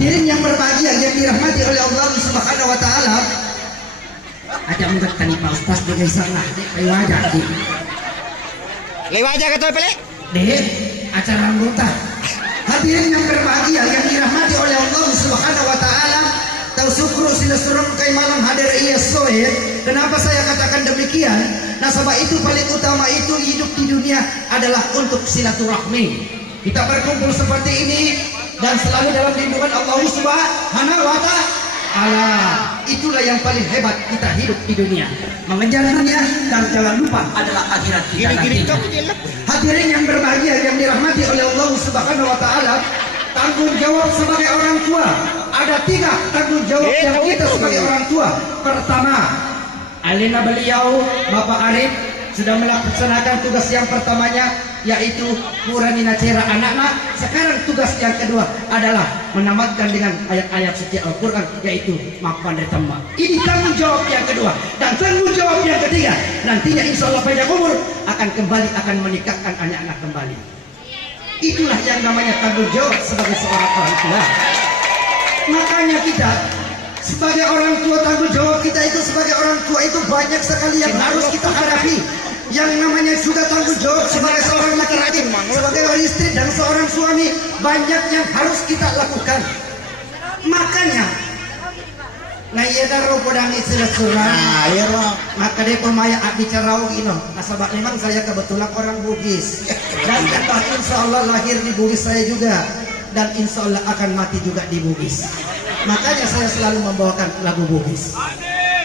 Hadirin yang berbahagia yang dirahmati oleh Allah Subhanahu wa taala. Ada mungkin tani Pak Ustaz di sana, lewat aja. Lewat aja kata pelek. Deh, acara anggota. Hadirin yang berbahagia yang dirahmati oleh Allah Subhanahu wa taala. Tahu syukur silaturahim kai malam hadir iya soe. Kenapa saya katakan demikian? Nasabah itu paling utama itu hidup di dunia adalah untuk silaturahmi. Kita berkumpul seperti ini dan selalu dalam lindungan Allah Subhanahu wa taala. Itulah yang paling hebat kita hidup di dunia. Mengejar dunia dan jangan lupa adalah akhirat kita nanti. Hadirin yang berbahagia yang dirahmati oleh Allah Subhanahu wa taala, tanggung jawab sebagai orang tua. Ada 3 tanggung jawab yang kita sebagai orang tua. Pertama, alina beliau Bapak Arif sudah melaksanakan tugas yang pertamanya, yaitu Quranina cera anak-anak. Sekarang tugas yang kedua adalah menamatkan dengan ayat-ayat suci Al-Quran, yaitu maafkan dari teman. Ini tanggung jawab yang kedua. Dan tanggung jawab yang ketiga, nantinya insya Allah pada umur akan kembali akan menikahkan anak-anak kembali. Itulah yang namanya tanggung jawab sebagai seorang orang tua. Makanya kita sebagai orang tua, tanggung jawab kita itu sebagai orang tua itu banyak sekali yang harus kita hadapi. Yang namanya juga tanggung jawab sebagai seorang laki-laki, sebagai istri dan seorang suami, banyak yang harus kita lakukan. Makanya nah iya daro podang istilah surah. Maka dia pemaya bicara gino. Nasabak memang saya kebetulan orang Bugis. Dan insya Allah lahir di Bugis saya juga. Dan insya Allah akan mati juga di Bugis. Makanya saya selalu membawakan lagu Bugis.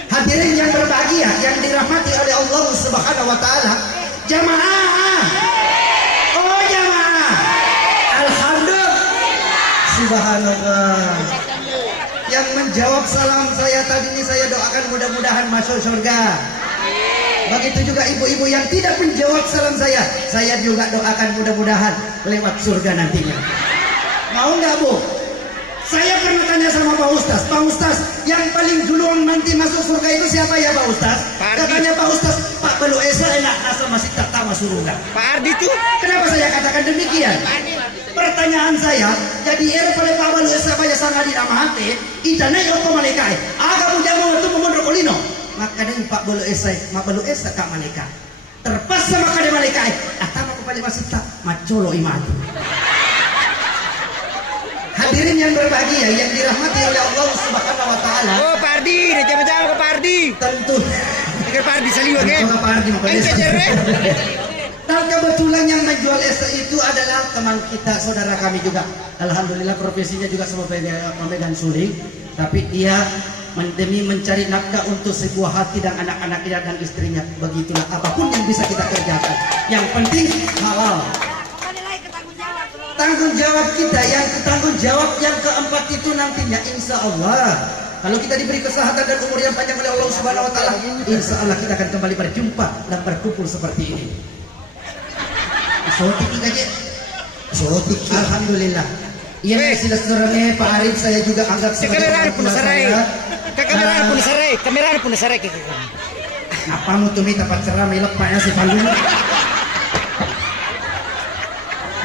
Hadirin yang berbahagia yang dirahmati oleh Allah Subhanahu wa taala, jamaah. Oh jamaah. Alhamdulillah. Subhanallah. Yang menjawab salam saya tadi ini saya doakan mudah-mudahan masuk surga. Begitu juga ibu-ibu yang tidak menjawab salam saya juga doakan mudah-mudahan lewat surga nantinya. Mau nggak Bu? Saya pernah tanya sama Pak Ustaz, yang paling duluan nanti masuk surga itu siapa ya Pak Ustaz? Katanya Pak Ustaz, Pak Belu Esa enak asal masih tak tahu surga. Pak Ardi itu? Kenapa saya katakan demikian? Pertanyaan saya, jadi pada Pak Belu Esa banyak sangat di nama hati, idana yang kau malaikat, agak mudah mau itu memondok kolino. Maka dengan Pak Belu Esa kak malaikat. Terpaksa maka dia malaikat, atau aku paling masih tak macolo iman. Hadirin yang berbahagia yang dirahmati oleh Allah Subhanahu wa taala. Oh, Pak Ardi, jangan ke Pak Ardi. Tentu. Ikut Pak Ardi saliwa kan? Pak Ardi dan kebetulan yang menjual es itu adalah teman kita, saudara kami juga. Alhamdulillah profesinya juga sama pemegang suling, tapi dia demi mencari nafkah untuk sebuah hati dan anak-anaknya dan istrinya. Begitulah apapun yang bisa kita kerjakan. Yang penting halal. Tanggung jawab kita yang keempat itu nantinya insya Allah kalau kita diberi kesehatan dan umur yang panjang oleh Allah Subhanahu wa taala, insya Allah kita akan kembali berjumpa dan berkumpul seperti ini. Sotik aja. Sotik. Alhamdulillah. Iya silaturahmi Pak Arif saya juga anggap sebagai orang tua saya. Kamera pun sarai. Apa mu tumi tempat cerah melepaknya si Pandung.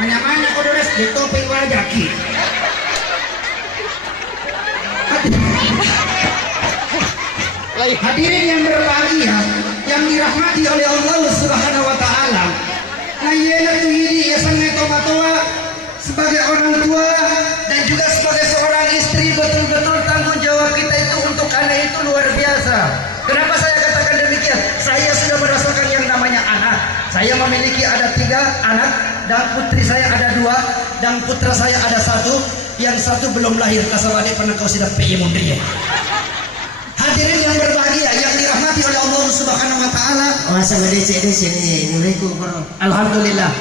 Mana-mana kau dores di topeng wajaki. Hadirin yang berbahagia yang dirahmati oleh Allah Subhanahu wa taala. Nah yeuna tuh ini ya sangat toa sebagai orang tua dan juga sebagai seorang istri, betul-betul tanggung jawab kita itu untuk anak itu luar biasa. Kenapa saya katakan demikian? Saya sudah merasakan yang namanya anak. Saya memiliki ada 3 anak dan putri saya ada 2 dan putra saya ada 1. Yang 1 belum lahir. Kasawade pernah kau sudah PI mundri ya. Hadirin yang berbahagia yang dirahmati oleh Allah Subhanahu wa taala. Masa gede sini nuriku bro. Alhamdulillah.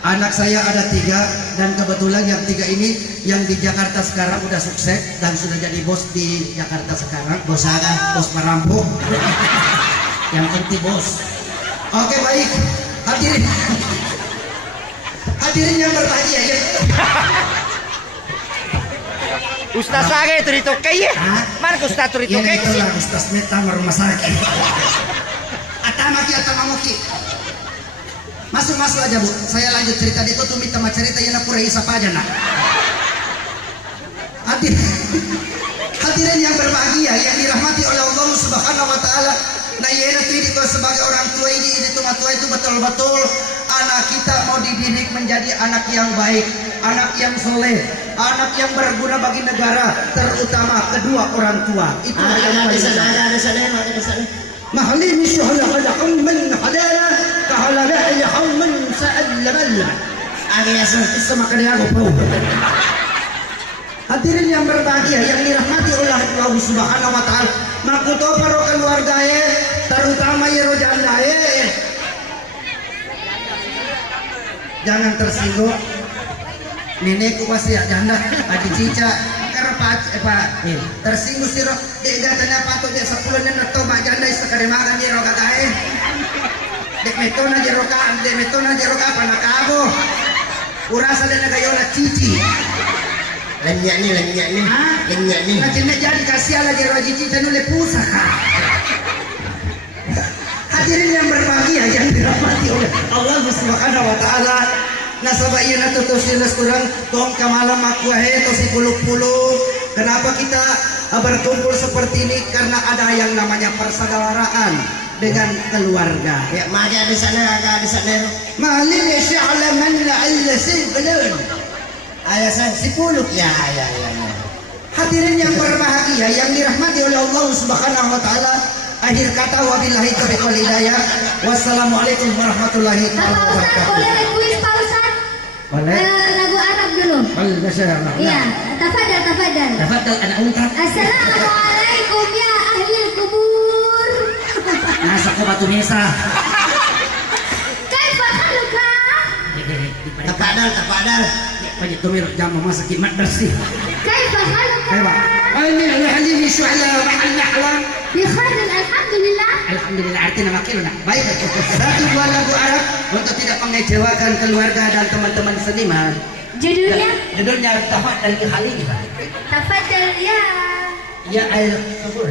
Anak saya ada 3 dan kebetulan yang 3 ini yang di Jakarta sekarang udah sukses dan sudah jadi bos di Jakarta sekarang. Bos apa? Bos perampok. Yang penting bos. Oke baik. Hadirin yang berbahagia ya. Ustaz lagi turito kaya. Mana Ustaz turito kaya? Ini itulah Ustaz Meta rumah sakit. Atamaki. Masuk aja Bu. Saya lanjut cerita di itu minta cerita yang pura isap aja nak. Hadirin yang berbahagia yang dirahmati oleh Allah Subhanahu wa taala. Nah, yana itu sebagai orang tua ini tua itu betul-betul anak kita mau dididik menjadi anak yang baik, anak yang soleh, anak yang berguna bagi negara, terutama kedua orang tua. Itu yang paling penting. Mahalini syuhla halaqan man hadana kahala la'ilahum man sa'allamalla. Sama kaya ako po. Hadirin yang berbahagia yang dirahmati oleh Allah Subhanahu wa taala, makuto para keluarga terutama yero janda jangan tersinggung. Nenekku pasti ya janda, adik cica karena pak tersinggung siro dek gatanya patut dia 10 nen atau mak janda sekali makan yero kagae. Dek metona jero apa nak kabo. Urasa dan gayola cici. Lenyak nih. Macamnya jadi kasih lagi roji cici nule pusaka. Hadirin yang berbahagia yang dirahmati oleh Allah Subhanahu wa taala. Nasaba ieu na tutusin kurang tong kamalam aku to si puluh-puluh. Kenapa kita berkumpul seperti ini? Karena ada yang namanya persaudaraan dengan keluarga. Ya, maga di sana, agak di sana. Malin sya'ala man la'alla sibulun. Ayasan 10. Ya. Hadirin yang berbahagia yang dirahmati oleh Allah Subhanahu wa taala. Akhir kata wabillahi taufiq wal hidayah. Wassalamualaikum warahmatullahi wabarakatuh. Boleh kuis Pak Ustaz? Boleh. Lagu Arab dulu. Iya, tafadhal. Tafadhal anak unta. Assalamualaikum ya ahli kubur. Nasa ko batu mesa. Kaifa haluka? Tapadal. Pwede tumiro jam masa kimat bersih. Kaifa haluka? Ayo, ini halini syu'ala ma'al nahwan. Bi khairin alhamdulillah. Alhamdulillah artinya makin nak. Baik. Satu dua lagu Arab untuk tidak mengecewakan keluarga dan teman-teman seniman. Judulnya tafadhal ya halini. Tafadhal ya. Ya air kubur.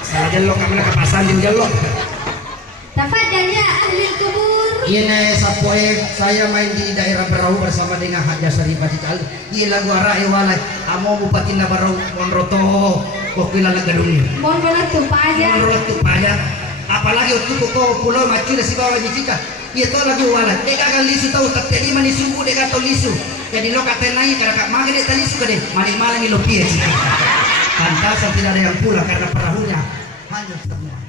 Salah jelok kami nak pasan jelok. Tafadhal ya ahli kubur. Ini sapoe saya main di daerah Berau bersama dengan Haja Sarifah Cikal. Ini lagu arai walai. Amo bupati na Berau Monroto. Kokila na gaduni. Monroto tumpaya. Apalagi untuk kau pulau macam si bawah jika. Ia tu lagu walai. Deka kan lisu tahu tak tadi mani sumbu deka tu lisu. Jadi lo kata naik karena kak maga dek talisu kade. Maling malang ni lo pies. Pantasan tidak ada yang pulang karena perahunya hanyut semua.